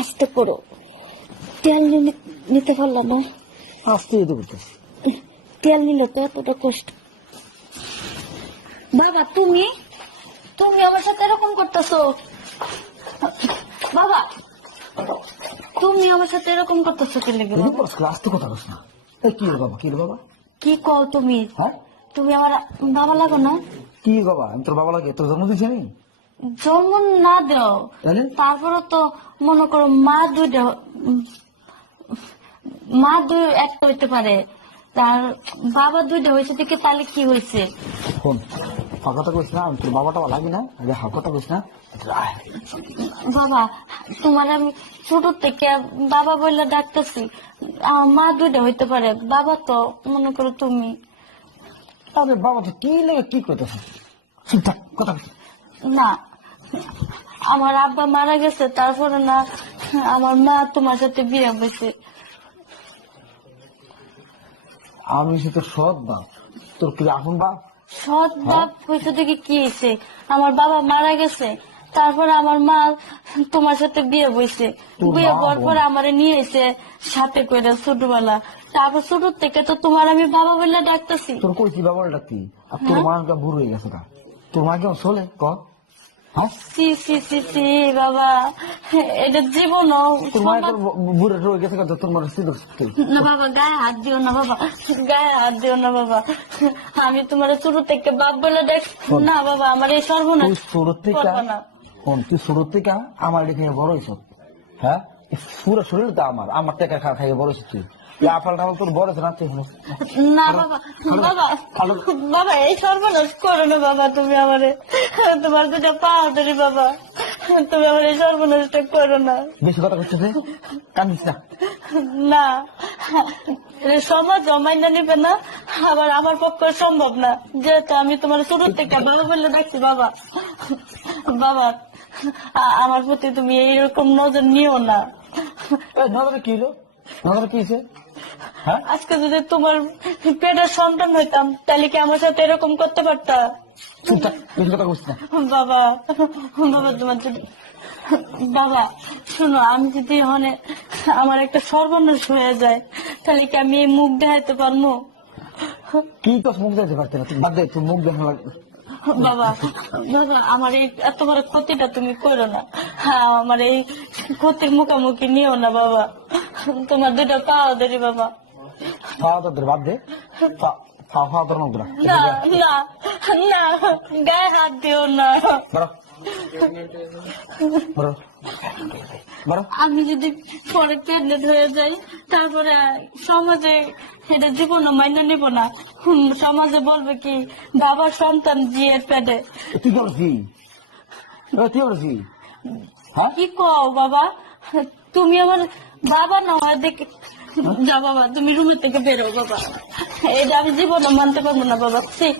আস্তে করো, তেল নিতে পারলো না। আস্তে যেতে করতেছি। তেল নিলে তো এতটা কষ্ট। বাবা তুমি তুমি আমার সাথে এরকম করতেছো? বাবা তুমি আমার সাথে এরকম করতেছো কি লেগে? আস্তে কথা বলছ না। এই কি রে বাবা, কি রে বাবা? কি কও তুমি? হ্যাঁ, তুমি আমার বাবা লাগো না? কি বাবা, আমি তোর বাবা লাগে? তোর জন্ম দিয়েছি আমি? জন্ম না দেও, তাহলে তারপরে তো মনে করো মা দুই একটা হইতে পারে, তার বাবা দুইটা হয়েছে দেখে, তাহলে কি হয়েছে? শোন, কথা কইস না, আমি তোর বাবাটা লাগি না, আগে কথা কইস না। বাবা তোমার আমি ছোট থেকে বাবা বললে ডাকতেছি, মা দুইটা হইতে পারে, বাবা তো মনে করো তুমি। আরে বাবা তো কি লাগে, কি করতেছ? কথা কইস না, আমার আব্বা মারা গেছে, তারপরে না আমার মা তোমার সাথে বিয়ে হয়েছে। আমি সে তোর সৎ বাপ, তোর কি আপন বাপ? সৎ বাপ হয়েছে দেখে কি হয়েছে? আমার বাবা মারা গেছে, তারপরে আমার মা তোমার সাথে বিয়ে বইছে, বিয়ে হওয়ার পরে আমারে নিয়ে এসে সাথে করে ছোটবেলা, তারপর ছোট থেকে তো তোমার আমি বাবা বললে ডাকতেছি। তোর কইছি বাবা ডাকতি, আর তোর মা বুড়ো হয়ে গেছে। তোর মা কেমন চলে ক? সি সি সি সি বাবা, এটা জীবন। তোর মা বুড়ো রয়ে গেছে, তোর মা না বাবা, গায়ে হাত দিও না বাবা, গায়ে হাত দিও না বাবা, আমি তোমার ছোট থেকে বাপ বলে দেখ না বাবা, আমার এই সর্বনাশ করবো না। তুই ছোট থেকে আমার এখানে বড় হয়েছ। হ্যাঁ, পুরো শরীর তো আমার টাকা খাই বড় হয়েছিস তুই। আপাল টাপাল তোর বড় হয়েছে না তুই? না বাবা, বাবা বাবা এই সর্বনাশ করো না বাবা, তুমি আমারে, তোমার দুটা পাও ধরি বাবা, তুমি আমার এই সর্বনাশটা করো না। বেশি কথা করছিস, কান্দিস না। না, সমাজ জমাই না নিবে না, আবার আমার পক্ষে সম্ভব না, যেহেতু আমি তোমার ছোট থেকে বাবা বললে ডাকছি। বাবা বাবা আমার প্রতি তুমি এইরকম নজর নিও না। নজরে কি হলো? নজরে কি হয়েছে? আজকে যদি তোমার পেটের সন্তান হইতাম, তাহলে কি আমার সাথে এরকম করতে পারতা? বাবা বাবা তোমার যদি, বাবা শোনো, আমি যদি আমার একটা সর্বনাশ হয়ে যায়, তাহলে কি আমি এই মুখ দেখাইতে পারবো? কি তো মুখ দেখাতে পারতে না, বাদ দে, তুই মুখ দেখা। বাবা বাবা আমার এই এত বড় ক্ষতিটা তুমি করো না, আমার এই ক্ষতির মুখোমুখি নিও না বাবা, তোমার দুটো পাও ধরি বাবা। খাওয়া তোদের বাদ দে, খাওয়া তোর মুখ ধরা। না না না, গায়ে হাত দিও না। আমি যদি পরে প্রেগনেন্ট হয়ে যাই, তারপরে সমাজে এটা জীবনও মাইনে নিব না, সমাজে বলবে কি বাবার সন্তান জিয়ের পেটে। তুই করছি, তুই করছি। কি কও বাবা, তুমি আমার বাবা না হয় দেখে যা বাবা, তুমি রুমের থেকে বেরো বাবা, এটা আমি জীবনও মানতে পারবো না বাবা। ঠিক